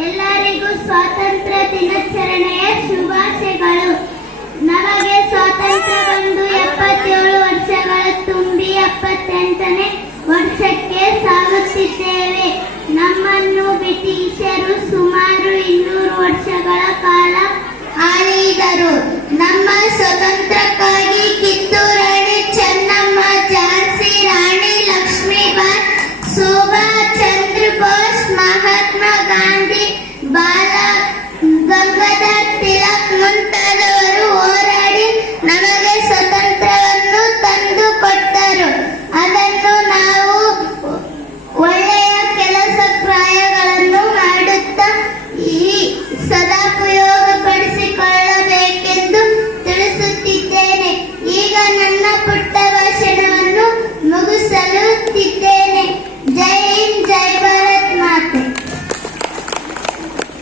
ಎಲ್ಲರಿಗೂ ಸ್ವಾತಂತ್ರ್ಯ ದಿನಾಚರಣೆಯ ಶುಭಾಶಯಗಳು. ನಮಗೆ ಸ್ವಾತಂತ್ರ್ಯ ಬಂದು 77 ವರ್ಷಗಳು ತುಂಬಿ 78ನೇ ವರ್ಷಕ್ಕೆ ಸಾಗುತ್ತಿದ್ದೇವೆ. ನಮ್ಮನ್ನು ಬ್ರಿಟಿಷರು ಸುಮಾರು 200 ವರ್ಷಗಳ ಕಾಲ ಆಳಿದರು. ನಮ್ಮ ಸ್ವಾತಂತ್ರ್ಯಕ್ಕಾಗಿ